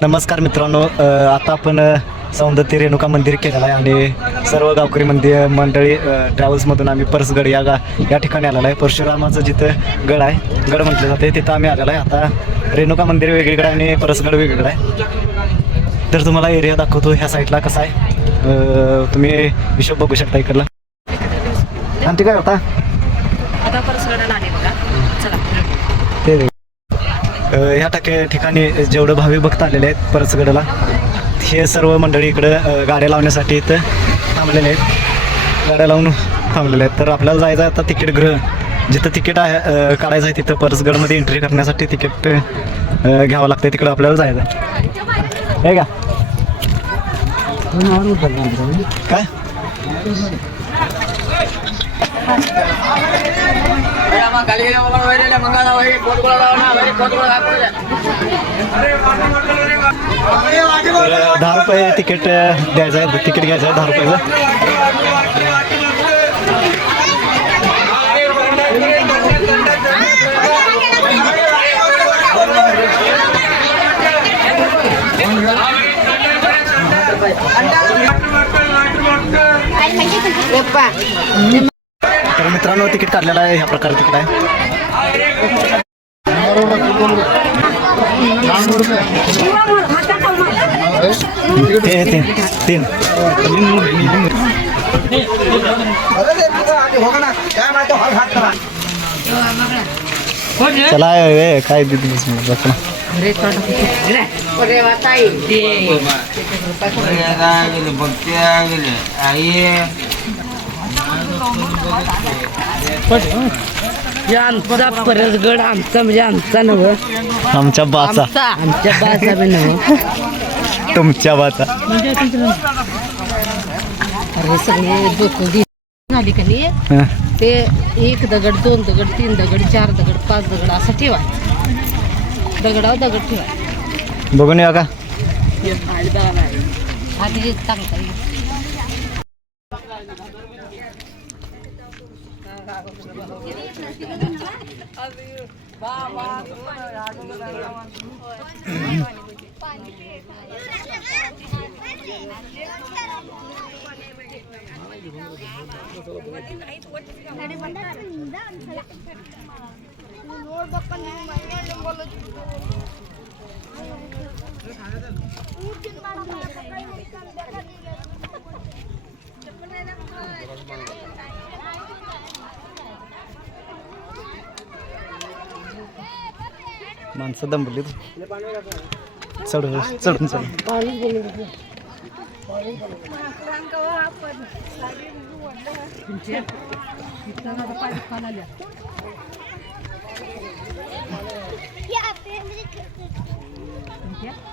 नमस्कार मित्रांनो, आता आपण सौंदत्ती रेणुका मंदिर केलेलं आहे आणि सर्व गावकरी मंडळी ट्रॅव्हल्समधून आम्ही परसगड या ठिकाणी आलेला आहे. परशुरामाचं जिथं गड आहे, गड म्हटलं जाते, तिथं आम्ही आलेलो आहे. आता रेणुका मंदिर वेगळीकडे आणि परसगड वेगळीकडे आहे. तर तुम्हाला एरिया दाखवतो ह्या साईडला कसा आहे. तुम्ही हिशोब बघू शकता इकडला. आणि ते काय होता आता परसगडाला आले बघा. चला ते ह्या ठिकाणी जेवढं भाविक भक्त आलेले आहेत परसगडाला, हे सर्व मंडळी इकडं गाड्या लावण्यासाठी इथं थांबलेले आहेत, गाड्या लावून थांबलेले आहेत. तर आपल्याला जायचं आहे आता तिकीटगृह, जिथं तिकीट आहे काढायचं आहे तिथं परसगडमध्ये एंट्री करण्यासाठी तिकीट घ्यावं लागतं. तिकडं आपल्याला जायचं आहे का काय. ₹10 तिकीट द्यायचं आहे, तिकीट घ्यायचं आहे ₹10. तर मित्रांनो तिकीट काढलेलं आहे, ह्या प्रकारे तिकीट आहे. तीन चला काय बस आमचा परसगड आमचा म्हणजे आमचा नव्ह, आमच्या बाचा, आमच्या बाचा बी नव्ह, तुमच्या बाचा. अरे सगळे डोकं झाली का नाही, ते 1 दगड 2 दगड 3 दगड 4 दगड 5 दगड असं ठेवा, दगडावर दगड ठेवा. बघून या का आधी चांगला माणसं दमली चढून चढून चढून.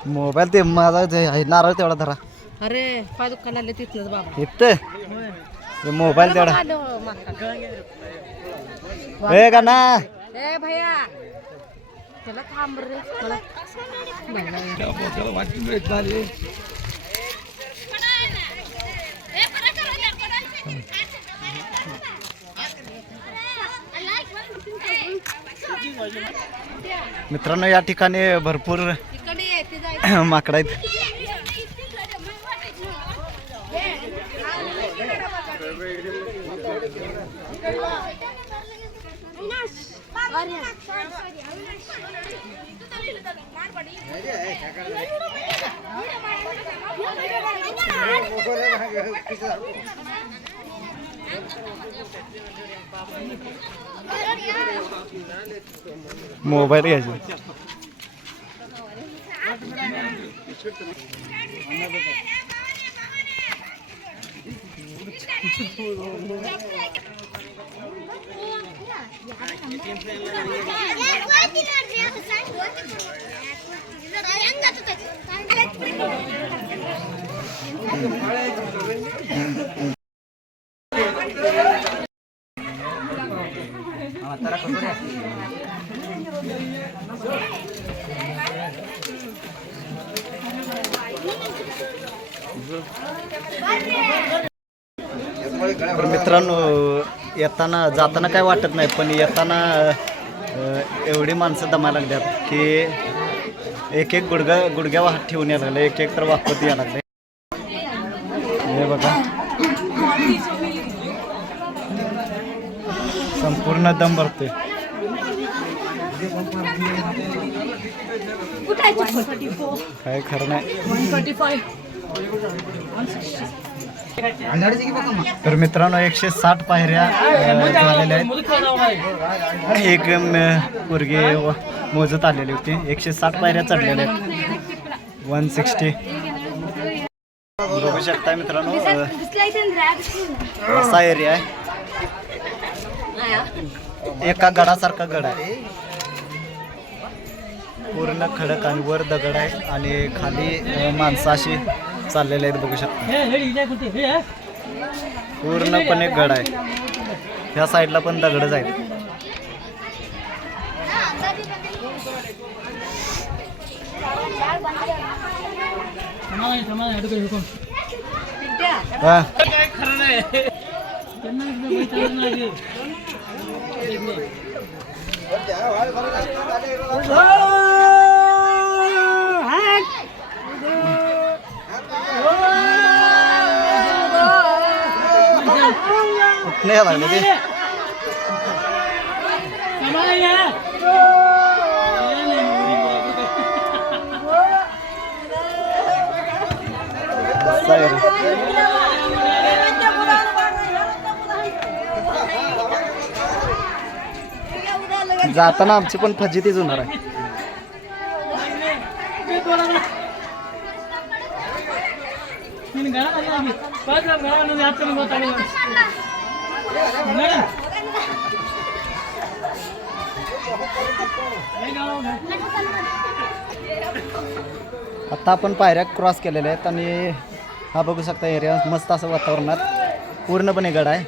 मोबाईल ते माझा नारळ तेवढा धरा. अरे पाय दुकान आले तिथनच बाबा इथं मोबाईल तेवढा का ना. ए भैया चला थांब रे, मला मित्रांनो या ठिकाणी भरपूर माकडं आहेत. मोबाईल घ्यायचा. मित्रांनो येताना जाताना काय वाटत नाही, पण येताना एवढी माणसं दमायला लागल्यात की एक एक गुडघ्यावर हात ठेवून यायला लागले, एक एक तर वापरत यायला लागले. हे बघा संपूर्ण दम भरतोय. काय खरं नाही. तर मित्रांनो 160 पायऱ्या झालेल्या आहेत. एक पोरगी मोजत आलेली होती. 160 पायऱ्या चढलेल्या आहेत. 160 बघू शकता मित्रांनो. असा एरिया आहे. एका गडासारखा गड आहे. पूर्ण खडक आणि वर दगड आहे आणि खाली माणसं अशी चाललेले आहेत बघू शकता. पूर्णपणे गड आहे. ह्या साईडला पण दगडच आहेत. नाही लागले ते. जाताना आमची पण फजितीच होणार आहे. आता आपण पायऱ्या क्रॉस केलेल्या आहेत आणि हा बघू शकता एरिया मस्त असं वातावरणात पूर्णपणे गड आहे.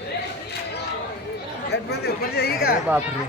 बापरे.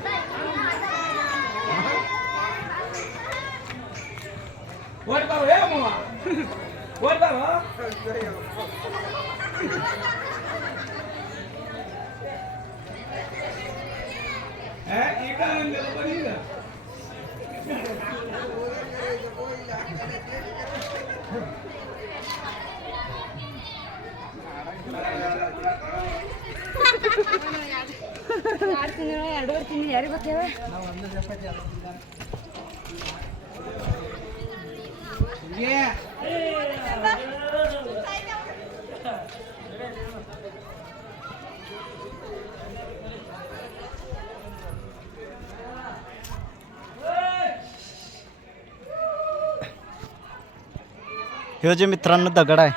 ह्यो जे मित्रांनो दगड आहे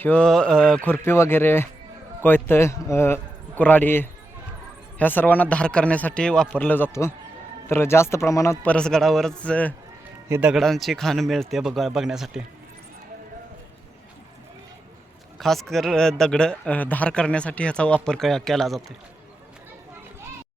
ह्यो खुरपी वगैरे कोयत कुऱ्हाडी ह्या सर्वांना धार करण्यासाठी वापरला जातो. तर जास्त प्रमाणात परसगडावरच हे दगडांची खाण मिळते बघण्यासाठी. खास कर दगड धार करण्यासाठी ह्याचा वापर केला जातो.